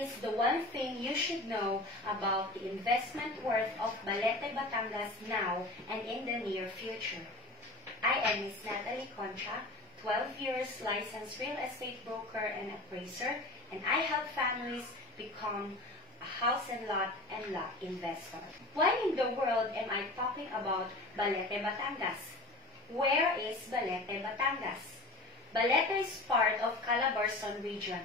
is the one thing you should know about the investment worth of Balete, Batangas now and in the near future? I am Ms. Natalie Concha, 12 years licensed real estate broker and appraiser, and I help families become a house and lot investor. Why in the world am I talking about Balete, Batangas? Where is Balete, Batangas? Balete is part of Calabarzon region,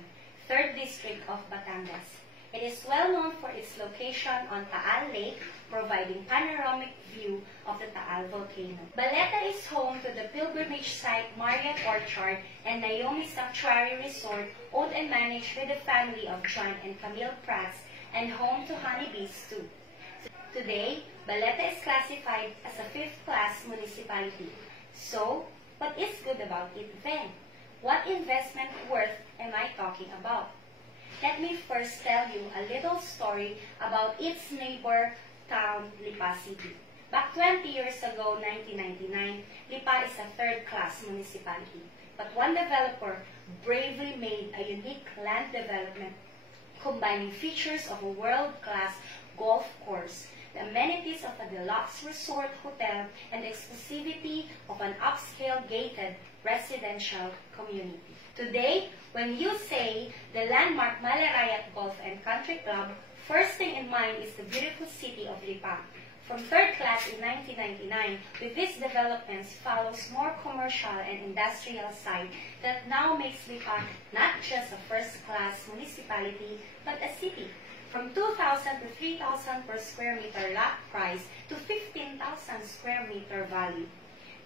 3rd district of Batangas. It is well known for its location on Taal Lake, providing panoramic view of the Taal volcano. Balete is home to the pilgrimage site Marriott Orchard and Naomi Sanctuary Resort, owned and managed by the family of John and Camille Prats, and home to honeybees too. Today, Balete is classified as a 5th-class municipality. So, what is good about it then? What investment worth am I talking about? Let me first tell you a little story about its neighbor town, Lipa City. Back 20 years ago, 1999, Lipa is a 3rd-class municipality. But one developer bravely made a unique land development combining features of a world-class golf course, the amenities of a deluxe resort hotel, and the exclusivity of an upscale gated residential community. Today, when you say the landmark Malarayat Golf and Country Club, first thing in mind is the beautiful city of Lipa. From 3rd class in 1999, with these developments follows more commercial and industrial side that now makes Lipa not just a 1st-class municipality, but a city. From 2,000 to 3,000 per square meter lot price to 15,000 square meter value.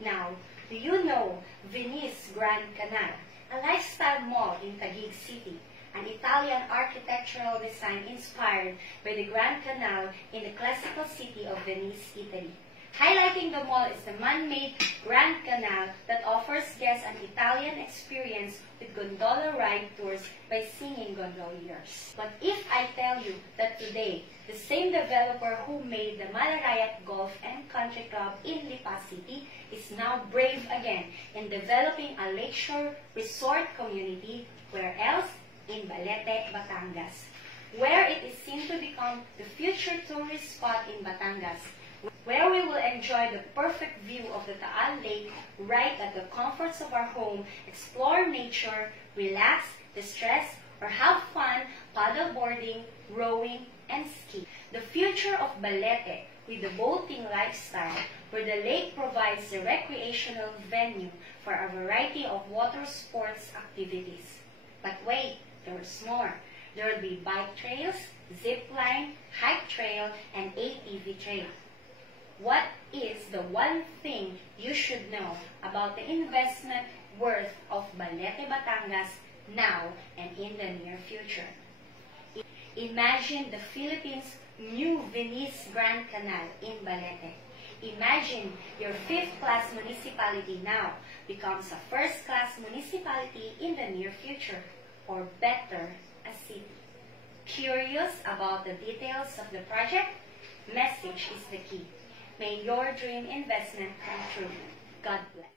Now, do you know Venice Grand Canal, a lifestyle mall in Taguig City, an Italian architectural design inspired by the Grand Canal in the classical city of Venice, Italy. Highlighting the mall is the man-made Grand Canal that offers guests an Italian experience with gondola ride tours by singing gondoliers. But if I tell you that today, the same developer who made the Malarayat Golf and Country Club in Lipa City is now brave again in developing a lakeshore resort community, where else? In Balete, Batangas, where it is seen to become the future tourist spot in Batangas, where we will enjoy the perfect view of the Taal Lake right at the comforts of our home, explore nature, relax, distress, or have fun paddleboarding, rowing, and ski. The future of Balete with the boating lifestyle, where the lake provides the recreational venue for a variety of water sports activities. But wait, there's more. There will be bike trails, zip line, hike trail, and ATV trail. What is the one thing you should know about the investment worth of Balete, Batangas now and in the near future? Imagine the Philippines' new Venice Grand Canal in Balete. Imagine your 5th-class municipality now becomes a 1st-class municipality in the near future, or better, a city. Curious about the details of the project? Message is the key. May your dream investment come true. God bless.